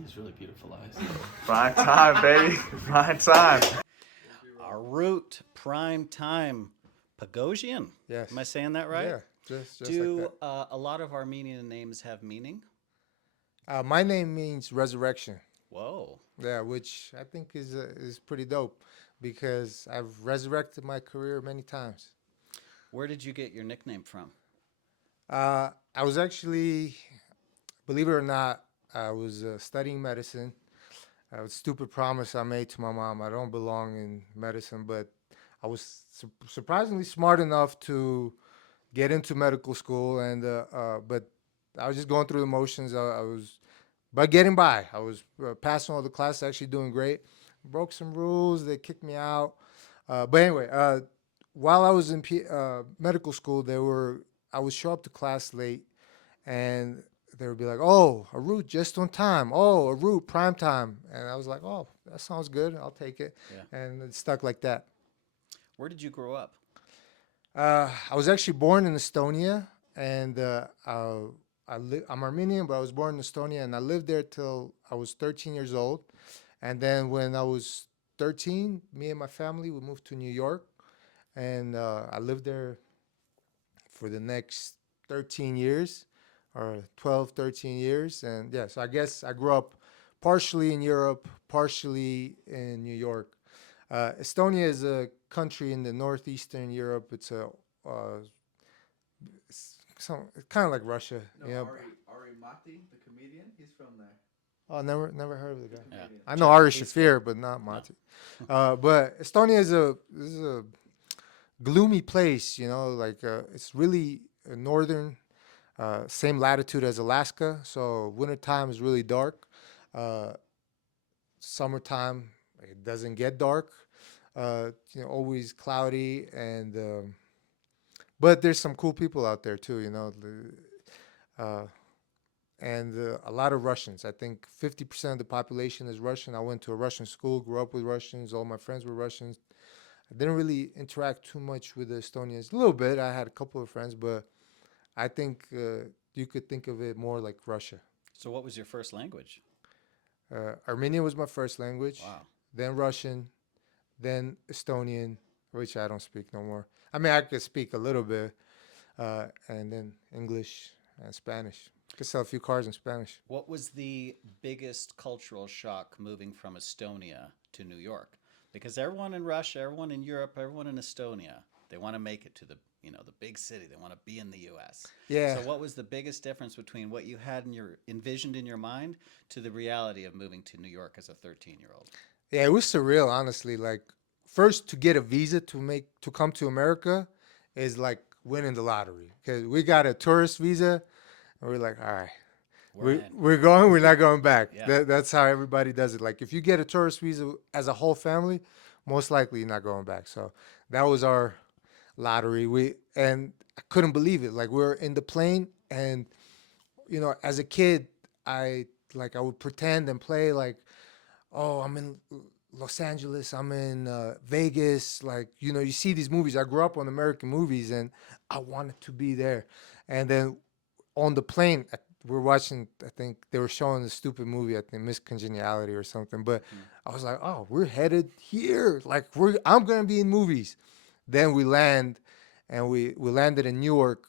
He's really beautiful eyes. Prime time, baby. Prime time. Arut, prime time, Pogosjan. Yes. Am I saying that right? Yeah, just like Do that. a lot of Armenian names have meaning? My name means resurrection. Whoa. Yeah, which I think is pretty dope because I've resurrected my career many times. Where did you get your nickname from? I was actually, believe it or not, I was studying medicine. A stupid promise I made to my mom. I don't belong in medicine, but I was surprisingly smart enough to get into medical school, and but I was just going through the motions. I was, but getting by. I was passing all the classes, actually doing great. Broke some rules. They kicked me out. But anyway, while I was in medical school, I would show up to class late, and they would be like, "Oh, a route just on time. Oh, a route prime time." And I was like, "Oh, that sounds good. I'll take it." Yeah. And it stuck like that. Where did you grow up? I was actually born in Estonia, and I'm Armenian, but I was born in Estonia, and I lived there till I was 13 years old. And then when I was 13, me and my family we moved to New York, and I lived there for the next 13 years, or 12, 13 years. And yeah, so I guess I grew up partially in Europe, partially in New York. Estonia is a country in the northeastern Europe. It's it's kind of like Russia. No, Yeah. Ari Mati, the comedian, he's from there. Oh, never heard of the The guy. Yeah. comedian. I know Ari He's Shafir, but not Mati. But Estonia is a gloomy place. You know, like it's really northern, same latitude as Alaska. So wintertime is really dark. Uh, Summertime it doesn't get dark. Always cloudy and but there's some cool people out there too. Uh, and a lot of Russians. I think 50% of the population is Russian. I went to a Russian school, grew up with Russians. All my friends were Russians. I didn't really interact too much with the Estonians. A little bit. I had a couple of friends, but I think you could think of it more like Russia. So, what was your first language? Armenian was my first language, Wow. then Russian, then Estonian, which I don't speak no more. I mean, I could speak a little bit, and then English and Spanish. Could sell a few cars in Spanish. What was the biggest cultural shock moving from Estonia to New York? Because everyone in Russia, everyone in Europe, everyone in Estonia, they want to make it to the big city. They want to be in the US. Yeah, So what was the biggest difference between what you had in your envisioned in your mind to the reality of moving to New York as a 13-year-old? yeah, it was surreal, honestly. Like, first to get a visa to come to America is like winning the lottery because we got a tourist visa, and we're like, all right, We're in. we're going, we're not going back. Yeah. That's how everybody does it. Like, if you get a tourist visa as a whole family, most likely you're not going back. So that was our lottery. And I couldn't believe it. Like, we were in the plane, and as a kid, I would pretend and play like, oh, I'm in Los Angeles, I'm in Vegas. Like, you see these movies. I grew up on American movies, and I wanted to be there. And then on the plane, we're watching. I think they were showing the stupid movie. I think Miss Congeniality or something. But I was like, oh, we're headed here. Like, I'm gonna be in movies. Then we land, and we landed in Newark,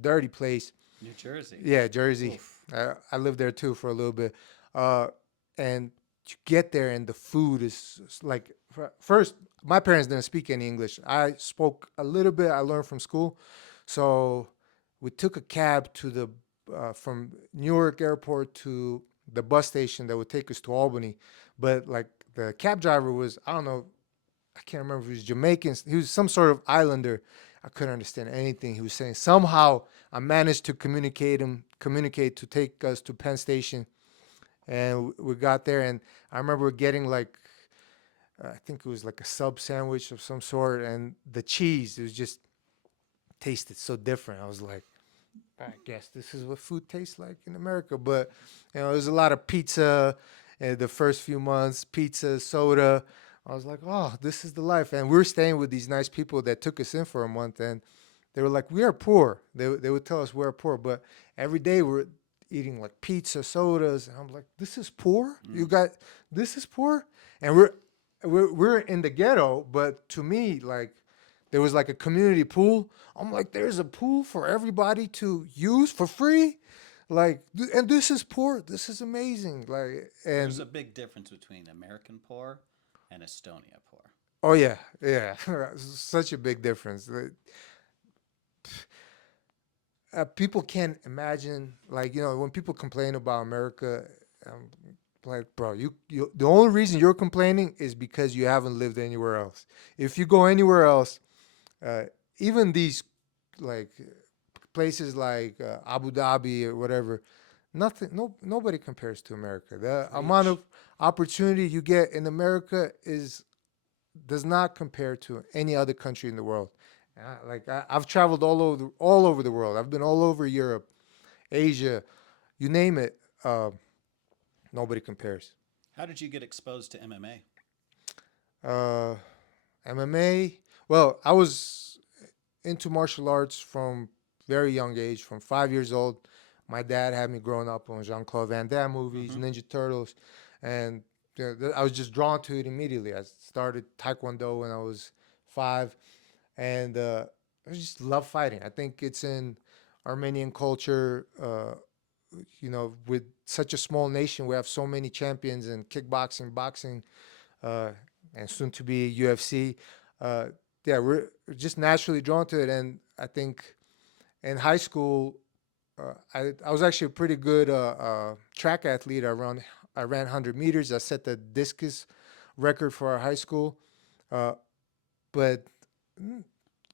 dirty place. New Jersey. Yeah, Jersey. Oof. I lived there too for a little bit. And you get there, and the food is like, first, my parents didn't speak any English. I spoke a little bit. I learned from school. So we took a cab from Newark Airport to the bus station that would take us to Albany. But like the cab driver was, I don't know, I can't remember if he was Jamaican. He was some sort of islander. I couldn't understand anything he was saying. Somehow I managed to communicate to take us to Penn Station, and we got there. And I remember getting like, I think it was like a sub sandwich of some sort, and the cheese, it was just tasted so different. I was like, I guess this is what food tastes like in America. But there's a lot of pizza the first few months, pizza, soda. I was like, oh, this is the life. And we were staying with these nice people that took us in for a month, and they were like, we are poor. They would tell us we're poor, but every day eating like pizza, sodas, and I'm like, this is poor. You Mm. got this is poor, and we're in the ghetto. But to me, like there was like a community pool. I'm like, there's a pool for everybody to use for free, like, and this is poor. This is amazing. Like, There's and a big difference between American poor and Estonia poor. oh yeah, yeah, such a big difference. People can't imagine, like, when people complain about America, um, like, bro, you the only reason you're complaining is because you haven't lived anywhere else. If you go anywhere else, uh, even these like places like Abu Dhabi or whatever, nothing, nobody compares to America. The amount Preach. of opportunity you get in America is does not compare to any other country in the world. Like I've traveled all over the world. I've been all over Europe, Asia, you name it. Nobody compares. How did you get exposed to MMA? Uh, MMA. Well, I was into martial arts from very young age, from 5 years old. My dad had me growing up on Jean Claude Van Damme movies, Mm-hmm. Ninja Turtles, and I was just drawn to it immediately. I started Taekwondo when I was 5, and I just love fighting. I think it's in Armenian culture. With such a small nation, we have so many champions in kickboxing, boxing, uh, and soon to be UFC. Uh, yeah, we're just naturally drawn to it, and I think in high school, I was actually a pretty good track athlete. I ran 100 meters. I set the discus record for our high school, uh, but mm,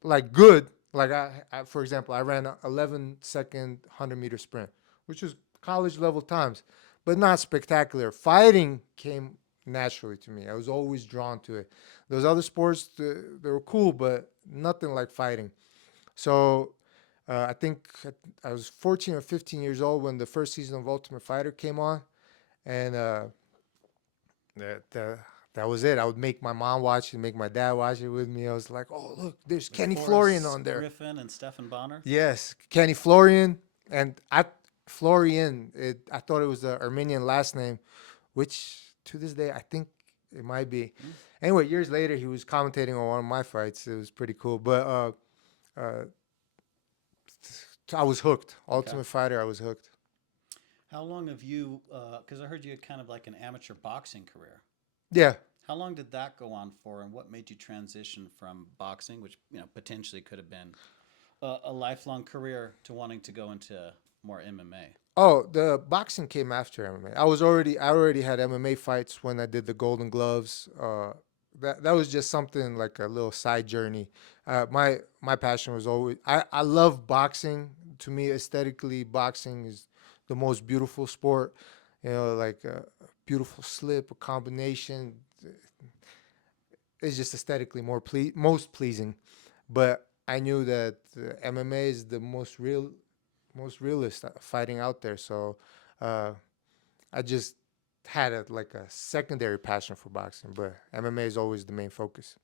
like good. Like for example, I ran a 11-second 100-meter sprint, which was college level times, but not spectacular. Fighting came naturally to me. I was always drawn to it. Those other sports, they were cool, but nothing like fighting. So I think I was 14 or 15 years old when the first season of Ultimate Fighter came on, and that that was it. I would make my mom watch it, make my dad watch it with me. I was like, "Oh, look, there's With Kenny Florian Forrest on there." Griffin and Stephen Bonner? Yes, Kenny Florian, and Florian. I thought it was the Armenian last name, which to this day I think it might be. Mm. Anyway, years later, he was commentating on one of my fights. It was pretty cool. But uh, I was hooked. Okay. Ultimate Fighter, I was hooked. How long have you, because I heard you had kind of like an amateur boxing career. Yeah. How long did that go on for, and what made you transition from boxing, which potentially could have been a lifelong career, to wanting to go into more MMA? Oh, the boxing came after MMA. I already had MMA fights when I did the Golden Gloves. That was just something like a little side journey. My passion was always I love boxing. To me, aesthetically, boxing is the most beautiful sport. Like a beautiful slip, a combination. It's just aesthetically most pleasing. But I knew that MMA is the most realist fighting out there. So uh, I just had like a secondary passion for boxing, but MMA is always the main focus.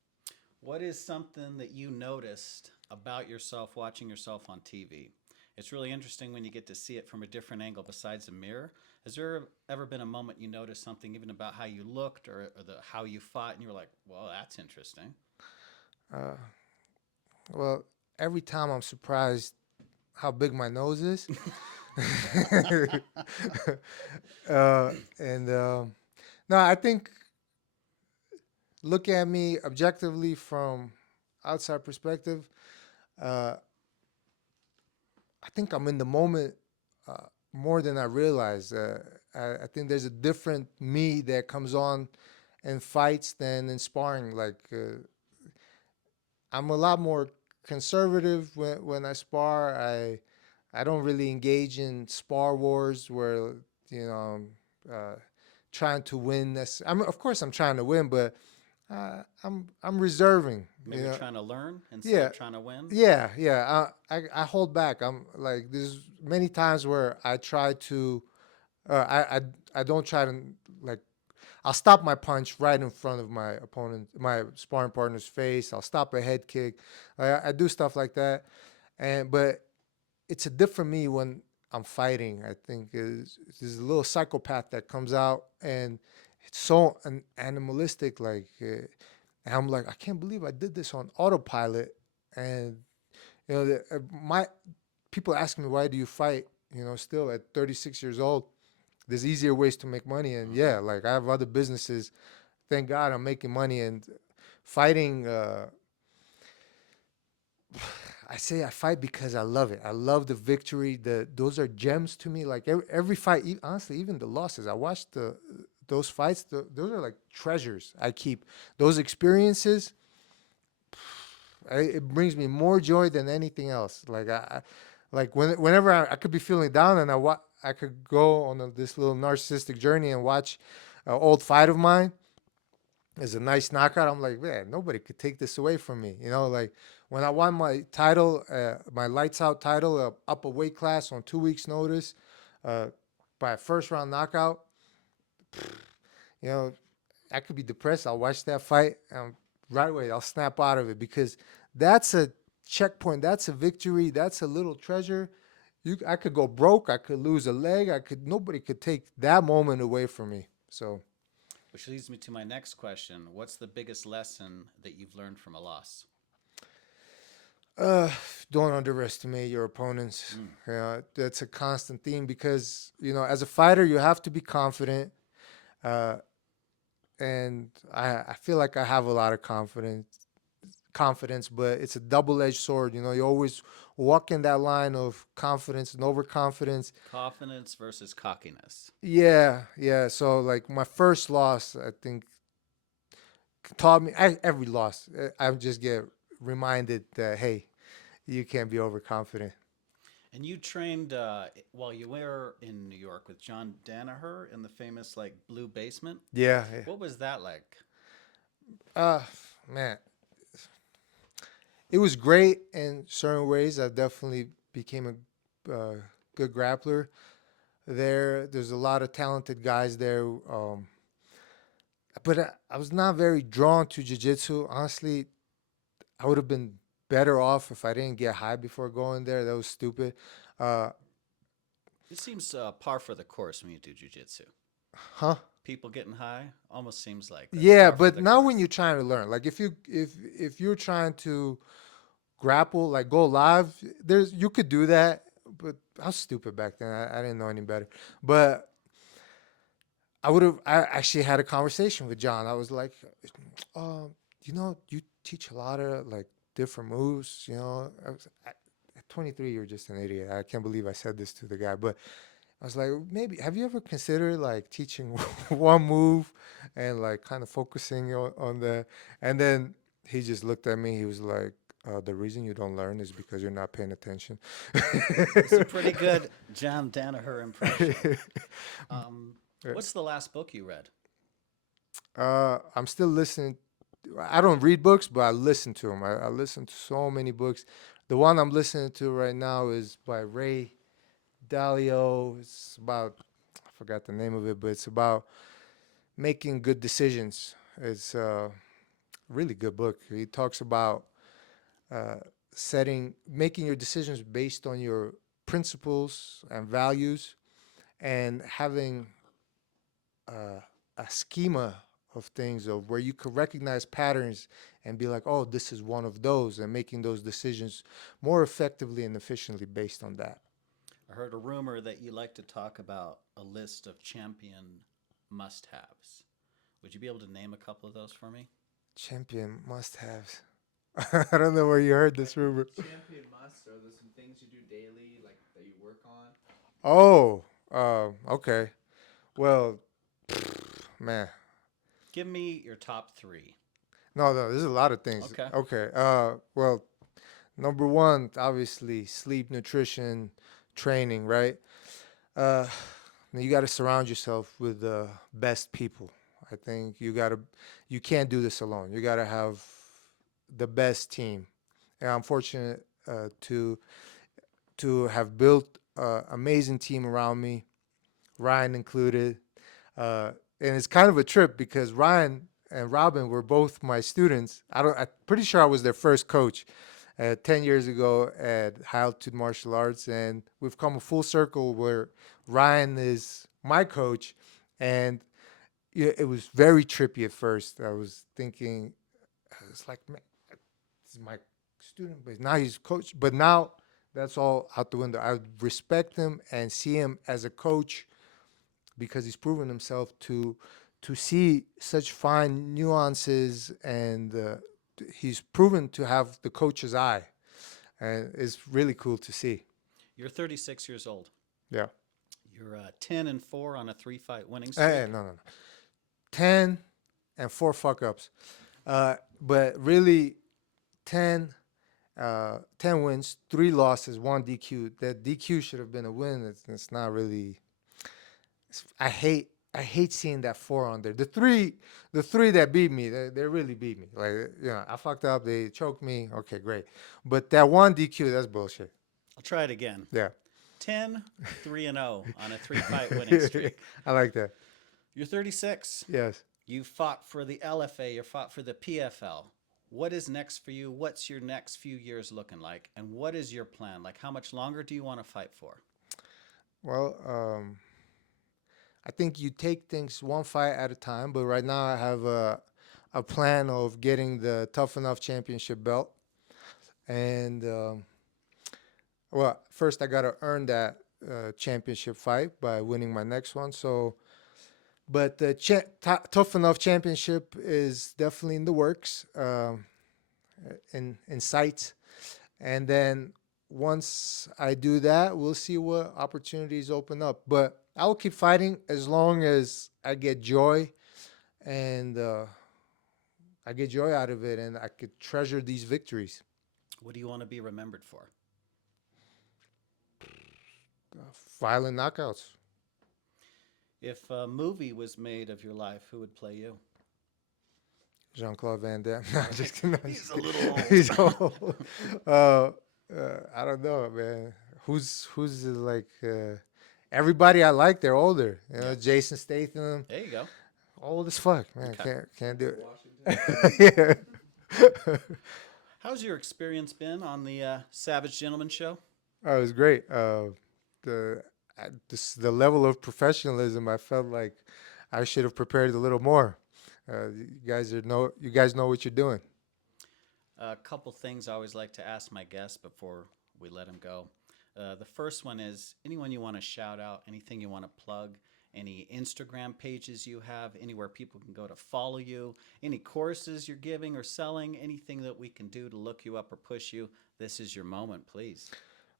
What is something that you noticed about yourself watching yourself on TV? It's really interesting when you get to see it from a different angle besides a mirror. Has there ever been a moment you noticed something even about how you looked, or how you fought, and you were like, well, that's interesting? Uh, well, every time I'm surprised how big my nose is. And no, I think look at me objectively from outside perspective. Uh, I think I'm in the moment more than I realize. I think there's a different me that comes on in fights than in sparring. Like I'm a lot more conservative when I spar. I don't really engage in spar wars where you know I'm trying to win. Of course I'm trying to win, but I'm reserving. Maybe trying to learn instead Yeah, of trying to win? yeah. I hold back. I'm like there's many times where I try to I don't try to like I'll stop my punch right in front of my opponent, my sparring partner's face. I'll stop a head kick. I do stuff like that, but it's a different me when I'm fighting. I think is a little psychopath that comes out, and it's so animalistic. And I'm like, I can't believe I did this on autopilot. And my people ask me, why do you fight? Still at 36 years old, there's easier ways to make money. And yeah, like I have other businesses. Thank God I'm making money and fighting. I say I fight because I love it. I love the victory. Those are gems to me. Like every fight, honestly, even the losses. I watched those fights. Those are like treasures I keep. Those experiences. It brings me more joy than anything else. Like whenever I could be feeling down and I could go on this little narcissistic journey and watch an old fight of mine. It's a nice knockout. I'm like, man, nobody could take this away from me. Like when I won my title, my lights out title, up a weight class on 2 weeks' notice, uh, by a first round knockout. You know, I could be depressed. I'll watch that fight, and right away I'll snap out of it because that's a checkpoint. That's a victory. That's a little treasure. I could go broke. I could lose a leg. Nobody could take that moment away from me. So. Which leads me to my next question. What's the biggest lesson that you've learned from a loss? Don't underestimate your opponents. That's a constant theme because, as a fighter, you have to be confident. And I feel like I have a lot of confidence, but it's a double-edged sword. You always walk in that line of confidence and overconfidence. Confidence versus cockiness. Yeah. So like my first loss, I think taught me every loss. I just get reminded that, hey, you can't be overconfident. And you trained while you were in New York with John Danaher in the famous blue basement. Yeah. What was that like? Man, it was great in certain ways. I definitely became a good grappler there. There's a lot of talented guys there. But I was not very drawn to jiu-jitsu. Honestly, I would have been better off if I didn't get high before going there. That was stupid. Uh, It seems par for the course when you do jiu-jitsu. huh? People getting high almost seems like that's Yeah, par for but the not course. when you're trying to learn. Like if you're trying to grapple, like go live, you could do that. But I was stupid back then. I didn't know any better. But I actually had a conversation with John. I was like, you teach a lot of like different moves. At 23, you're just an idiot. I can't believe I said this to the guy. But I was like, maybe have you ever considered like teaching one move and like kind of focusing on the, and then he just looked at me. He was like, the reason you don't learn is because you're not paying attention. It's a pretty good John Danaher impression. What's the last book you read? I'm still listening. I don't read books, but I listen to them. I listen to so many books. The one I'm listening to right now is by Ray Dalio. It's about, I forgot the name of it, but it's about making good decisions. It's a really good book. He talks about uh, making your decisions based on your principles and values, and having a schema of things of where you could recognize patterns and be like, oh, this is one of those, and making those decisions more effectively and efficiently based on that. I heard a rumor that you like to talk about a list of champion must-haves. Would you be able to name a couple of those for me? Champion must-haves. I don't know where you heard this rumor. Champion must. Are there some things you do daily, like that you work on? Oh, okay. Well, man. Give me your top three. No, there's a lot of things. Okay. Okay. Well, number one, obviously, sleep, nutrition, training, right? Uh, you got to surround yourself with the best people. I think you can't do this alone. You got to have the best team. And I'm fortunate to have built an amazing team around me, Ryan included. And it's kind of a trip because Ryan and Robin were both my students. I'm pretty sure I was their first coach. 10 years ago at High Altitude Martial Arts, and we've come a full circle where Ryan is my coach, and yeah, it was very trippy at first. I was thinking, it's like, man, this is my student, but now he's coach. But now that's all out the window. I respect him and see him as a coach because he's proven himself to see such fine nuances, and he's proven to have the coach's eye, and it's really cool to see. You're 36 years old. Yeah. You're 10-4 on a 3-fight winning streak. No, no, no. 10 and 4 fuck ups. But really, 10, 10 wins, 3 losses, 1 DQ. That DQ should have been a win. It's not really. I hate seeing that 4 on there. The three that beat me, they really beat me. Like, I fucked up. They choked me. Okay, great. But that 1 DQ, that's bullshit. I'll try it again. Yeah. 10-3-0 on a 3-fight winning streak. I like that. You're 36. Yes. You fought for the LFA. You fought for the PFL. What is next for you? What's your next few years looking like? And what is your plan? Like, how much longer do you want to fight for? Well, I think you take things one fight at a time, but right now I have a plan of getting the Tough Enough Championship belt. And, well, first I got to earn that championship fight by winning my next one. So, but the Tough Enough Championship is definitely in the works, in sight. And then once I do that, we'll see what opportunities open up. But I will keep fighting as long as I get joy, and I get joy out of it, and I could treasure these victories. What do you want to be remembered for? Violent knockouts. If a movie was made of your life, who would play you? Jean-Claude Van Damme. No, I'm just kidding. He's a little old. He's old. I don't know, man. Who's like everybody I like? They're older. Jason Statham, There you go. old as fuck, man. Okay. Can't do it. Washington. Yeah. How's your experience been on the Savage Gentleman show? Oh, it was great. The level of professionalism, I felt like I should have prepared a little more. You guys know what you're doing. A couple things I always like to ask my guests before we let them go. The first one is anyone you want to shout out, anything you want to plug, any Instagram pages you have, anywhere people can go to follow you, any courses you're giving or selling, anything that we can do to look you up or push you. This is your moment, please.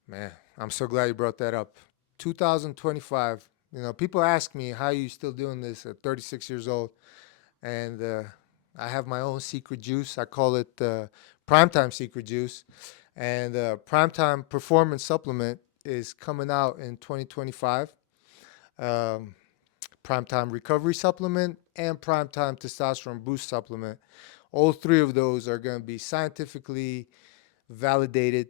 Man, I'm so glad you brought that up. 2025. People ask me, how are you still doing this at 36 years old? And I have my own secret juice. I call it Primetime Secret Juice. And Primetime Performance Supplement is coming out in 2025. Primetime Recovery Supplement and Primetime Testosterone Boost Supplement. All 3 of those are going to be scientifically validated.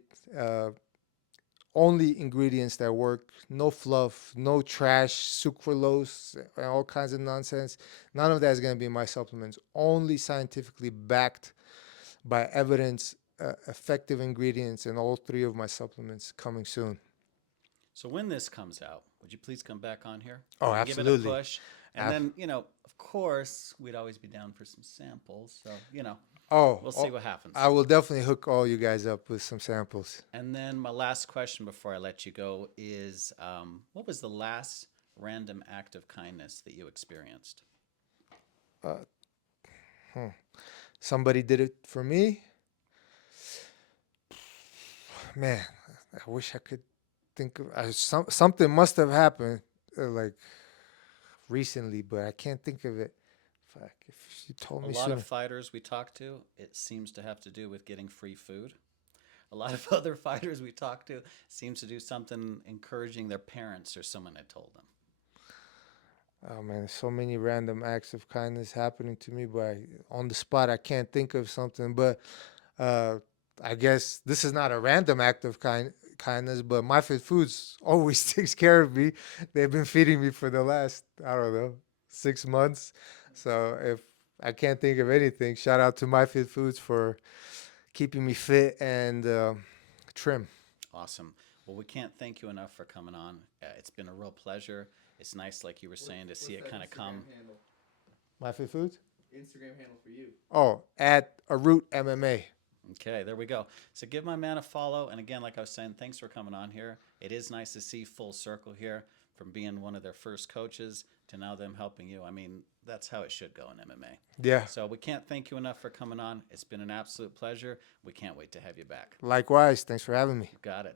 Only ingredients that work, no fluff, no trash, sucralose, and all kinds of nonsense. None of that is going to be in my supplements. Only scientifically backed by evidence, effective ingredients in all 3 of my supplements coming soon. So when this comes out, would you please come back on here? Oh, Give it absolutely. a push. And then, of course, we'd always be down for some samples. So, we'll see what happens. I will definitely hook all you guys up with some samples. And then my last question before I let you go is, what was the last random act of kindness that you experienced? Somebody did it for me. Man, I wish I could think of something must have happened like recently, but I can't think of it. Fuck, if you told me A lot sooner. of fighters we talk to, it seems to have to do with getting free food. A lot of other fighters we talk to seems to do something encouraging their parents or someone had told them. Oh man, so many random acts of kindness happening to me, but on the spot I can't think of something. But I guess this is not a random act of kindness, but My Fit Foods always takes care of me. They've been feeding me for the last, I don't know, 6 months. So if I can't think of anything, shout out to My Fit Foods for keeping me fit and trim. Awesome. Well, we can't thank you enough for coming on. It's been a real pleasure. It's nice, like you were saying, to see it kind of come. Handle? My Fit Foods? Instagram handle for you. Oh, at Arut MMA. Okay, there we go. So give my man a follow. And again, like I was saying, thanks for coming on here. It is nice to see full circle here from being one of their first coaches to now them helping you. I mean, that's how it should go in MMA. Yeah. So we can't thank you enough for coming on. It's been an absolute pleasure. We can't wait to have you back. Likewise. Thanks for having me. Got it.